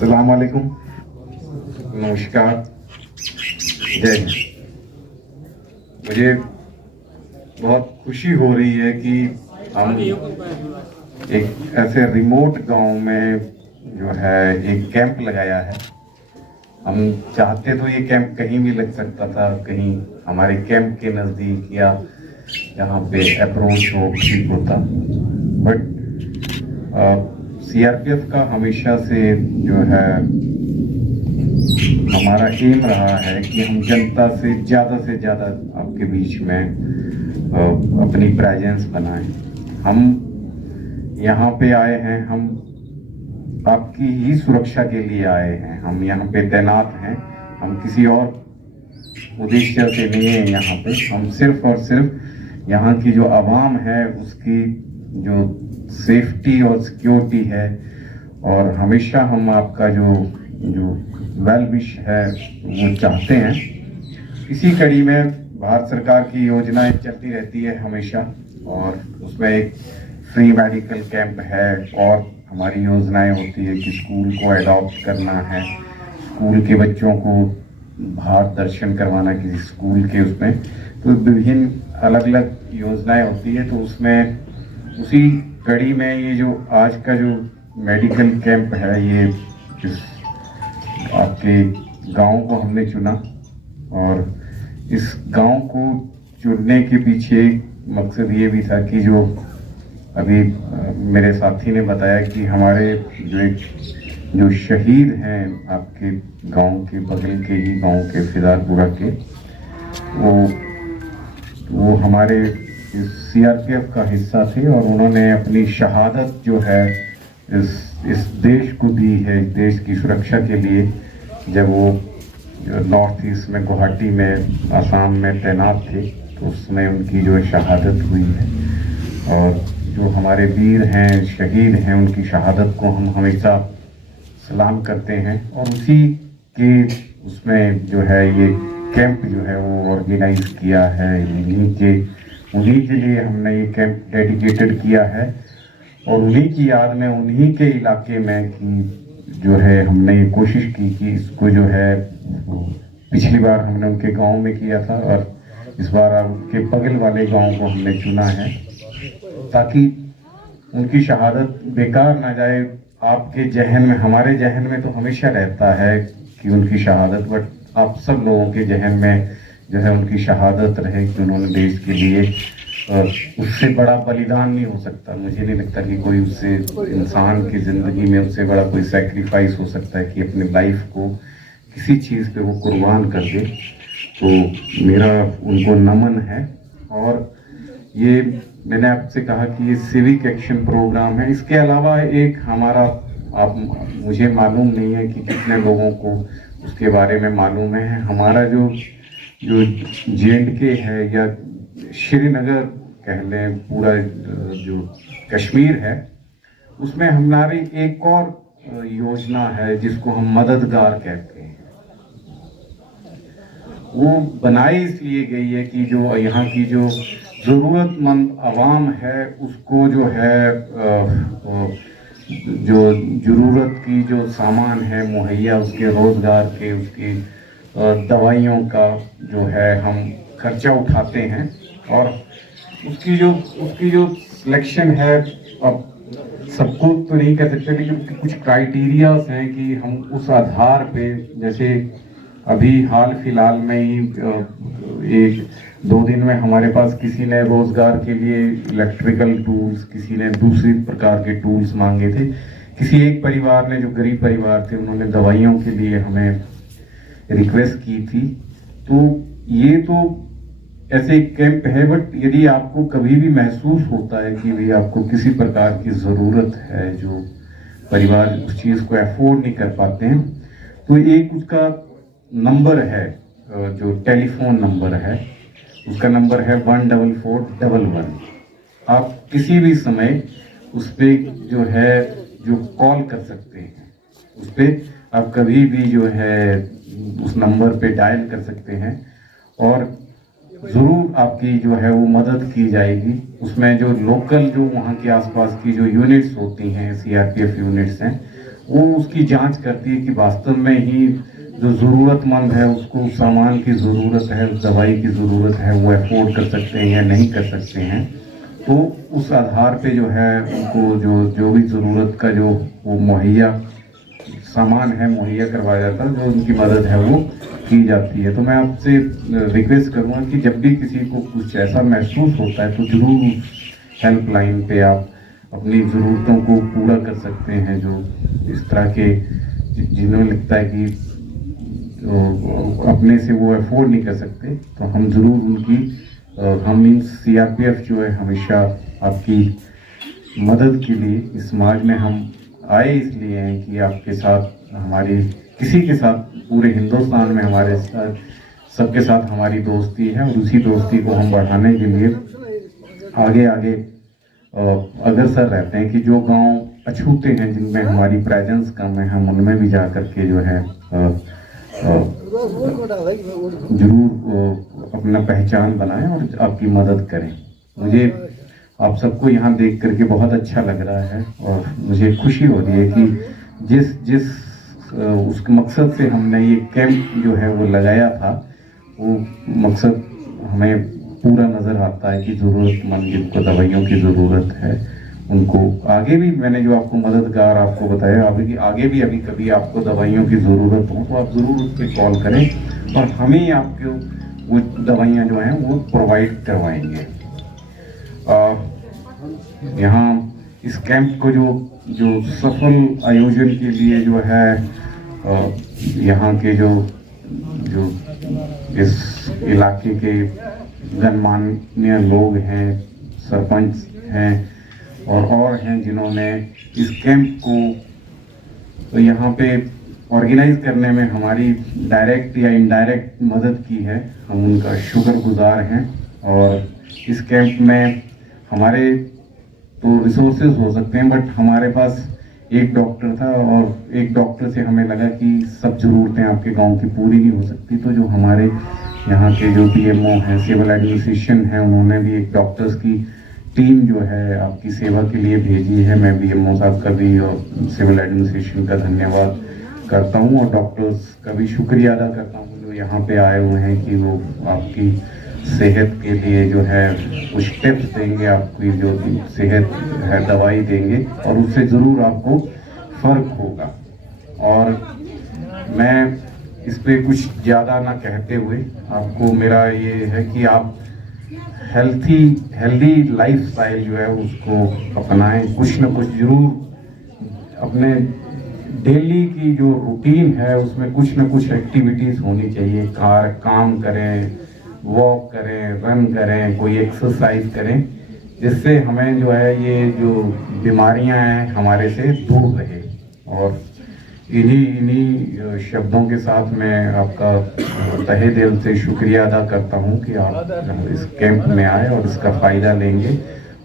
अस्सलाम वालेकुम, नमस्कार, जय हिंद। मुझे बहुत खुशी हो रही है कि हम एक ऐसे रिमोट गांव में जो है एक कैंप लगाया है। हम चाहते तो ये कैंप कहीं भी लग सकता था, कहीं हमारे कैंप के नज़दीक या जहाँ पे अप्रोच हो ठीक होता, बट सीआरपीएफ का हमेशा से जो है हमारा एम रहा है कि हम जनता से ज़्यादा आपके बीच में अपनी प्रेजेंस बनाएं। हम यहाँ पे आए हैं, हम आपकी ही सुरक्षा के लिए आए हैं। हम यहाँ पे तैनात हैं, हम किसी और उद्देश्य से नहीं है यहाँ पे। हम सिर्फ और सिर्फ यहाँ की जो आवाम है उसकी जो सेफ्टी और सिक्योरिटी है, और हमेशा हम आपका जो वेल विश है वो चाहते हैं। इसी कड़ी में भारत सरकार की योजनाएं चलती रहती है हमेशा, और उसमें एक फ्री मेडिकल कैंप है, और हमारी योजनाएं होती है कि स्कूल को अडॉप्ट करना है, स्कूल के बच्चों को बाहर दर्शन करवाना किसी स्कूल के उसमें, तो विभिन्न अलग अलग योजनाएं होती है। तो उसमें उसी कड़ी में ये जो आज का जो मेडिकल कैंप है, ये इस आपके गांव को हमने चुना, और इस गांव को चुनने के पीछे मकसद ये भी था कि जो अभी मेरे साथी ने बताया कि हमारे जो शहीद हैं आपके गांव के बगल के ही गांव के फिदारपुरा के, वो हमारे सीआरपीएफ का हिस्सा थे, और उन्होंने अपनी शहादत जो है इस देश को दी है, इस देश की सुरक्षा के लिए। जब वो नॉर्थ ईस्ट में गुवाहाटी में आसाम में तैनात थे, तो उसमें उनकी जो शहादत हुई है, और जो हमारे वीर हैं, शहीद हैं, उनकी शहादत को हम हमेशा सलाम करते हैं। और उसी के उसमें जो है ये कैंप जो है वो ऑर्गेनाइज किया है। उन्हीं के लिए हमने ये कैंप डेडिकेटेड किया है, और उन्हीं की याद में उन्हीं के इलाके में कि जो है हमने ये कोशिश की कि इसको जो है, पिछली बार हमने उनके गांव में किया था, और इस बार उनके बगल वाले गांव को हमने चुना है, ताकि उनकी शहादत बेकार ना जाए। आपके जहन में, हमारे जहन में तो हमेशा रहता है कि उनकी शहादत, बट आप सब लोगों के जहन में जो है उनकी शहादत रहे कि उन्होंने देश के लिए, और उससे बड़ा बलिदान नहीं हो सकता। मुझे नहीं लगता कि कोई उससे इंसान की ज़िंदगी में उससे बड़ा कोई सैक्रिफाइस हो सकता है कि अपनी लाइफ को किसी चीज़ पे वो कुर्बान कर दे। तो मेरा उनको नमन है। और ये मैंने आपसे कहा कि ये सिविक एक्शन प्रोग्राम है। इसके अलावा एक हमारा, आप मुझे मालूम नहीं है कि कितने लोगों को उसके बारे में मालूम है, हमारा जो J&K है या श्रीनगर कह लें, पूरा जो कश्मीर है, उसमें हमारी एक और योजना है जिसको हम मददगार कहते हैं। वो बनाई इसलिए गई है कि जो यहाँ की जो ज़रूरतमंद आवाम है उसको जो है जो ज़रूरत की जो सामान है मुहैया, उसके रोज़गार के, उसकी दवाइयों का जो है हम खर्चा उठाते हैं, और उसकी जो सिलेक्शन है, अब सबको तो नहीं कह सकते, लेकिन कुछ क्राइटेरियाज हैं कि हम उस आधार पे, जैसे अभी हाल फिलहाल में ही 1-2 दिन में हमारे पास किसी ने रोजगार के लिए इलेक्ट्रिकल टूल्स, किसी ने दूसरी प्रकार के टूल्स मांगे थे, किसी एक परिवार ने, जो गरीब परिवार थे, उन्होंने दवाइयों के लिए हमें रिक्वेस्ट की थी। तो ये तो ऐसे एक कैंप है, बट यदि आपको कभी भी महसूस होता है कि भाई आपको किसी प्रकार की ज़रूरत है, जो परिवार उस चीज़ को अफोर्ड नहीं कर पाते हैं, तो एक उसका नंबर है, जो टेलीफोन नंबर है, उसका नंबर है 14411। आप किसी भी समय उस पर जो है जो कॉल कर सकते हैं, उस पर आप कभी भी जो है उस नंबर पे डायल कर सकते हैं, और ज़रूर आपकी जो है वो मदद की जाएगी। उसमें जो लोकल, जो वहाँ के आसपास की जो यूनिट्स होती हैं, सीआरपीएफ यूनिट्स हैं, वो उसकी जांच करती है कि वास्तव में ही जो ज़रूरतमंद है उसको उस सामान की ज़रूरत है, उस दवाई की ज़रूरत है, वो अफोर्ड कर सकते हैं या नहीं कर सकते हैं। तो उस आधार पे जो है उनको जो भी ज़रूरत का जो वो मुहैया सामान है मुहैया करवाया जाता है, जो उनकी मदद है वो की जाती है। तो मैं आपसे रिक्वेस्ट करूँगा कि जब भी किसी को कुछ ऐसा महसूस होता है तो ज़रूर हेल्पलाइन पे आप अपनी ज़रूरतों को पूरा कर सकते हैं। जो इस तरह के जिन्हें लगता है कि तो अपने से वो अफोर्ड नहीं कर सकते, तो हम ज़रूर उनकी हम इन CRPF जो है हमेशा आपकी मदद के लिए इस समाज में हम आए इसलिए हैं कि आपके साथ हमारी किसी के साथ पूरे हिंदुस्तान में हमारे साथ सबके साथ हमारी दोस्ती है, और उसी दोस्ती को हम बढ़ाने के लिए आगे आगे अग्रसर रहते हैं कि जो गांव अछूते हैं जिनमें हमारी प्रेजेंस कम है, हम उनमें भी जा कर के जो है जरूर अपना पहचान बनाएं और आपकी मदद करें। मुझे आप सबको यहाँ देख करके बहुत अच्छा लग रहा है और मुझे खुशी हो रही है कि जिस उस मकसद से हमने ये कैंप जो है वो लगाया था, वो मकसद हमें पूरा नज़र आता है कि ज़रूरतमंद जिनको दवाइयों की ज़रूरत है उनको आगे भी, मैंने जो आपको मददगार आपको बताया, आगे भी अभी कभी आपको दवाइयों की ज़रूरत हो तो आप ज़रूर उस पर कॉल करें और हम ही आपको वो दवाइयाँ जो हैं वो प्रोवाइड करवाएंगे। यहाँ इस कैंप को जो सफल आयोजन के लिए जो है यहाँ के जो इस इलाके के गणमान्य लोग हैं, सरपंच हैं और हैं जिन्होंने इस कैंप को यहाँ पे ऑर्गेनाइज करने में हमारी डायरेक्ट या इनडायरेक्ट मदद की है, हम उनका शुक्रगुजार हैं। और इस कैंप में हमारे तो रिसोर्सेज हो सकते हैं, बट हमारे पास एक डॉक्टर था और एक डॉक्टर से हमें लगा कि सब ज़रूरतें आपके गांव की पूरी नहीं हो सकती, तो जो हमारे यहाँ के जो DMO हैं, सिविल एडमिनिस्ट्रेशन है, उन्होंने भी एक डॉक्टर्स की टीम जो है आपकी सेवा के लिए भेजी है। मैं BMO साहब का भी और सिविल एडमिनिस्ट्रेशन का धन्यवाद करता हूँ और डॉक्टर्स का भी शुक्रिया अदा करता हूँ जो यहाँ पे आए हुए हैं कि वो आपकी सेहत के लिए जो है कुछ टिप्स देंगे, आपकी जो सेहत है दवाई देंगे और उससे ज़रूर आपको फ़र्क होगा। और मैं इस पे कुछ ज़्यादा ना कहते हुए आपको मेरा ये है कि आप हेल्दी लाइफस्टाइल जो है उसको अपनाएं, कुछ ना कुछ ज़रूर अपने डेली की जो रूटीन है उसमें कुछ ना कुछ एक्टिविटीज़ होनी चाहिए। काम करें, वॉक करें, रन करें, कोई एक्सरसाइज करें, जिससे हमें जो है ये जो बीमारियां हैं हमारे से दूर रहे। और इन्हीं शब्दों के साथ मैं आपका तहे दिल से शुक्रिया अदा करता हूं कि आप इस कैंप में आए और इसका फ़ायदा लेंगे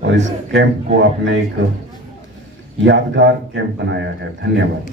और इस कैंप को आपने एक यादगार कैंप बनाया है। धन्यवाद।